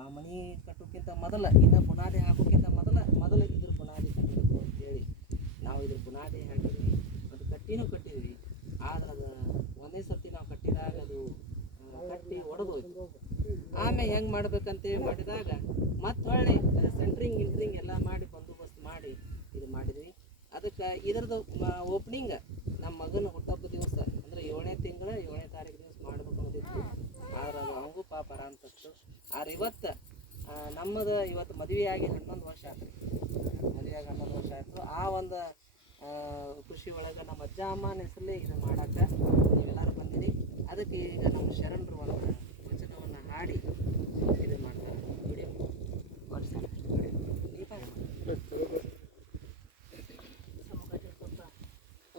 ಆ ಮನಿ ಕಟ್ಟೋಕ್ಕಿಂತ ಮೊದಲ, ಇನ್ನು ಬುನಾದಿ ಹಾಕೋಕ್ಕಿಂತ ಮೊದಲ ಮೊದಲ ಇದ್ರ ಬುನಾದಿ ಕಟ್ಟಬೇಕು ಅಂತೇಳಿ ನಾವು ಇದ್ರ ಬುನಾದಿ ಹಾಕಿದ್ವಿ, ಅದು ಕಟ್ಟಿನೂ ಕಟ್ಟಿದ್ವಿ, ಆದ್ರೆ ಅದು ಒಂದೇ ಸರ್ತಿ ನಾವು ಕಟ್ಟಿದಾಗ ಅದು ಕಟ್ಟಿ ಒಡೆದೋಯ್ತು. ಆಮೇಲೆ ಹೆಂಗೆ ಮಾಡ್ಬೇಕಂತೇಳಿ ಮಾಡಿದಾಗ ಮತ್ತೆ ಹೊಳ್ಳಿ ಸೆಂಟ್ರಿಂಗ್ ಗಿಂಟ್ರಿಂಗ್ ಎಲ್ಲ ಮಾಡಿ, ಬಂದೋಬಸ್ತ್ ಮಾಡಿ ಇದು ಮಾಡಿದ್ವಿ. ಅದಕ್ಕೆ ಇದರದ್ದು ಓಪನಿಂಗ್ ನಮ್ಮ ಮಗನ ಹುಟ್ಟಬ್ಬ ದಿವಸ, ಅಂದ್ರೆ ಏಳನೇ ತಿಂಗಳ ಏಳನೇ ತಾರೀಕು ದಿವಸ ಮಾಡ್ಬೇಕು ಅನ್ನೋದಿತ್ತು ಆದ್ರೆ ಅದು ಪಾಪ ಅಂತಷ್ಟು. ಆದ್ರೆ ಇವತ್ತು ನಮ್ಮದು ಇವತ್ತು ಮದುವೆಯಾಗಿ ಹನ್ನೊಂದು ವರ್ಷ ಆಯ್ತು ಮದುವೆಯಾಗಿ ಹನ್ನೊಂದು ವರ್ಷ ಆಯಿತು. ಆ ಒಂದು ಖುಷಿ ಒಳಗೆ ನಮ್ಮ ಅಜ್ಜ ಅಮ್ಮನ ಹೆಸರಲ್ಲಿ ಇದು ಮಾಡಕ್ಕೆ ನೀವೆಲ್ಲರೂ ಬಂದಿರಿ. ಅದಕ್ಕೆ ಈಗ ನಮ್ಮ ಶರಣರು ಒಂದು ವಚನವನ್ನು ಹಾಡಿ ಇದು ಮಾಡ್ತಾರೆ. ವಿಡಿಯೋ ವರ್ಷ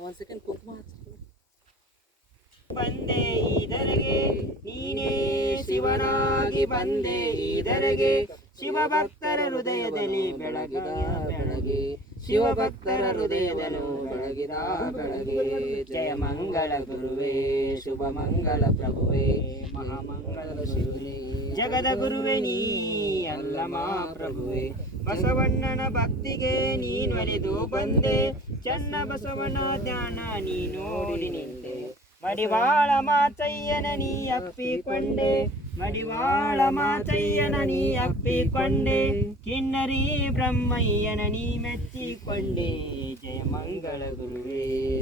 ಒಂದು ಸೆಕೆಂಡ್ ಕುಂಕುಮ ಹಚ್ಚಿ. ಬಂದೆ ಶಿವನಾಗಿ ಬಂದೆ ಇದರೆಗೆ ಶಿವಭಕ್ತರ ಹೃದಯದಲ್ಲಿ ಬೆಳಗಿದ ಬೆಳಗ್ಗೆ ಶಿವಭಕ್ತರ ಹೃದಯದನು ಬೆಳಗಿದ ಬೆಳಗ್ಗೆ ಜಯ ಮಂಗಳ ಗುರುವೇ, ಶುಭ ಮಂಗಳ ಪ್ರಭುವೇ. ಮಹಾಮಂಗಳ ಶಿವನೇ ಜಗದ ಗುರುವೆ ನೀ ಅಲ್ಲಮ ಪ್ರಭುವೆ ಬಸವಣ್ಣನ ಭಕ್ತಿಗೆ ನೀನೊಲಿದು ಬಂದೆ. ಚನ್ನ ಬಸವನ ಧ್ಯಾನ ನೀ ನೋಡಿ ನಿಂತೆ. ಮಡಿವಾಳ ಮಾಚಯ್ಯನ ನೀ ಅಪ್ಪಿಕೊಂಡೆ ಮಡಿವಾಳ ಮಾಚಯ್ಯನ ನೀ ಅಪ್ಪಿಕೊಂಡೆ ಕಿನ್ನರಿ ಬ್ರಹ್ಮಯ್ಯನ ನೀ ಮೆಚ್ಚಿಕೊಂಡೆ ಜಯ ಮಂಗಳ ಗುರುವೇ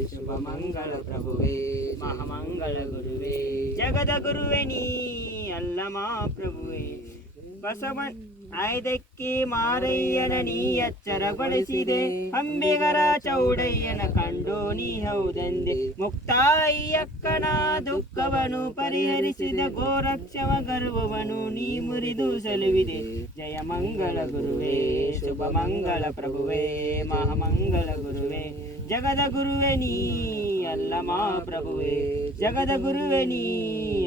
ಶುಭ ಮಂಗಳ ಪ್ರಭುವೇ ಮಹಾಮಂಗಳ ಗುರುವೇ ಜಗದ ಬಸವನ್ ಆಯ್ದಕ್ಕೆ ಮಾರಯ್ಯನ ನೀ ಎಚ್ಚರಗೊಳಿಸಿದೆ. ಅಂಬಿಗರ ಚೌಡಯ್ಯನ ಕಂಡು ನೀ ಹೌದೆಂದೆ. ಮುಕ್ತಾಯಿಯಕ್ಕನ ದುಃಖವನು ಪರಿಹರಿಸಿದ. ಗೋರಕ್ಷವ ಗರ್ವವನು ನೀ ಮುರಿದು ಸಲುವಿದೆ. ಜಯ ಮಂಗಳ ಗುರುವೇ, ಶುಭ ಮಂಗಳ ಪ್ರಭುವೇ ಮಹಾಮಂಗಳ ಗುರುವೇ, ಜಗದ ಗುರುವೇ ನೀ. ಅಲ್ಲಮ ಪ್ರಭುವೇ, ಜಗದ ಗುರುವೆ ನೀ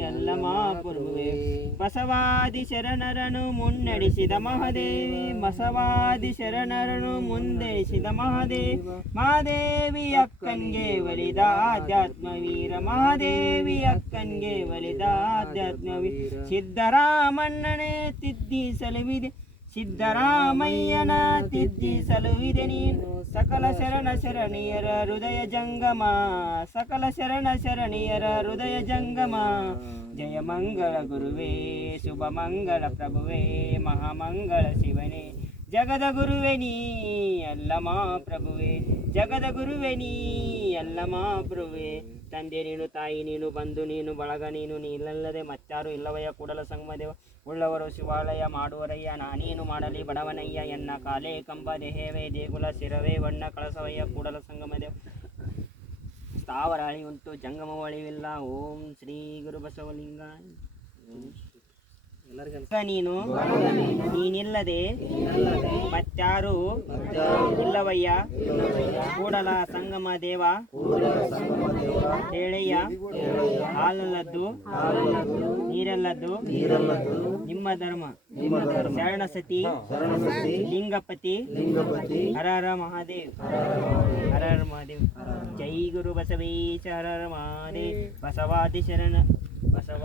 ಅಲ್ಲಮಾ ಪ್ರಭುವೇ. ಬಸವಾದಿ ಶರಣರನು ಮುನ್ನಡೆಸಿದ ಮಹಾದೇವಿ, ಬಸವಾದಿ ಶರಣರನು ಮುಂದೆಸಿದ ಮಹಾದೇವಿ ಮಹಾದೇವಿ ಅಕ್ಕನ್ಗೆ ಒಲಿದ ಆಧ್ಯಾತ್ಮ ವೀರ, ಮಹಾದೇವಿ ಅಕ್ಕನ್ಗೆ ಒಲಿದ ಆಧ್ಯಾತ್ಮ ವೀರ. ಸಿದ್ದರಾಮಣ್ಣನೇ ತಿದ್ದಿ ಸಲುವಿದೆ ಸಿದ್ದರಾಮಯ್ಯನ ತಿದ್ದಿಸಲು ಸಲುವಿದೆ ನೀನು. ಸಕಲ ಶರಣ ಶರಣಿಯರ ಹೃದಯ ಜಂಗಮ. ಸಕಲ ಶರಣ ಶರಣಿಯರ ಹೃದಯ ಜಂಗಮ. ಜಯ ಮಂಗಳ ಗುರುವೇ, ಶುಭ ಮಂಗಳ ಪ್ರಭುವೇ, ಮಹಾಮಂಗಳ ಶಿವನೇ. ಜಗದ ಗುರುವೇ ನೀ, ಅಲ್ಲಮ ಪ್ರಭುವೇ. ಜಗದ ಗುರುವೆ ನೀ, ಎಲ್ಲ ಮಾಬ್ರುವೆ ತಂದೆ ನೀನು, ತಾಯಿ ನೀನು, ಬಂಧು ನೀನು, ಬಳಗ ನೀನು ನೀಲಲ್ಲದೆ ಮತ್ತಾರು ಇಲ್ಲವಯ್ಯ, ಕೂಡಲ ಸಂಗಮದೇವ. ಉಳ್ಳವರು ಶಿವಾಲಯ ಮಾಡುವರಯ್ಯ, ನಾನೇನು ಮಾಡಲಿ ಬಡವನಯ್ಯ ಎನ್ನ ಕಾಲೇ ಕಂಬ, ದೇಹವೇ, ದೇಗುಲ, ಶಿರವೇ, ಬಣ್ಣ, ಕಳಸವಯ್ಯ, ಕೂಡಲ ಸಂಗಮದೇವ. ಸ್ಥಾವರ ಉಂಟು ಜಂಗಮ ಅಳಿವಿಲ್ಲ ಓಂ ಶ್ರೀ ಗುರು ಬಸವಲಿಂಗ ನೀನು ನೀನಿಲ್ಲದೆ ಮತ್ತಾರು ಇಲ್ಲವಯ್ಯ. ಕೂಡಲ ಸಂಗಮ ದೇವ. ಹೇಳಯ್ಯ ಹಾಲಲ್ಲದ್ದು. ನೀರಲ್ಲದ್ದು. ನಿಮ್ಮ ಧರ್ಮ. ಶರಣ ಸತಿ ಲಿಂಗಪತಿ. ಹರ ಹರ ಮಹಾದೇವ್. ಹರ ಹರ ಮಹಾದೇವ್. ಜೈ ಗುರು ಬಸವೇಶ ಹರ ಹರ ಮಹಾದೇವ್. ಬಸವಾದಿ ಶರಣ. ಬಸವ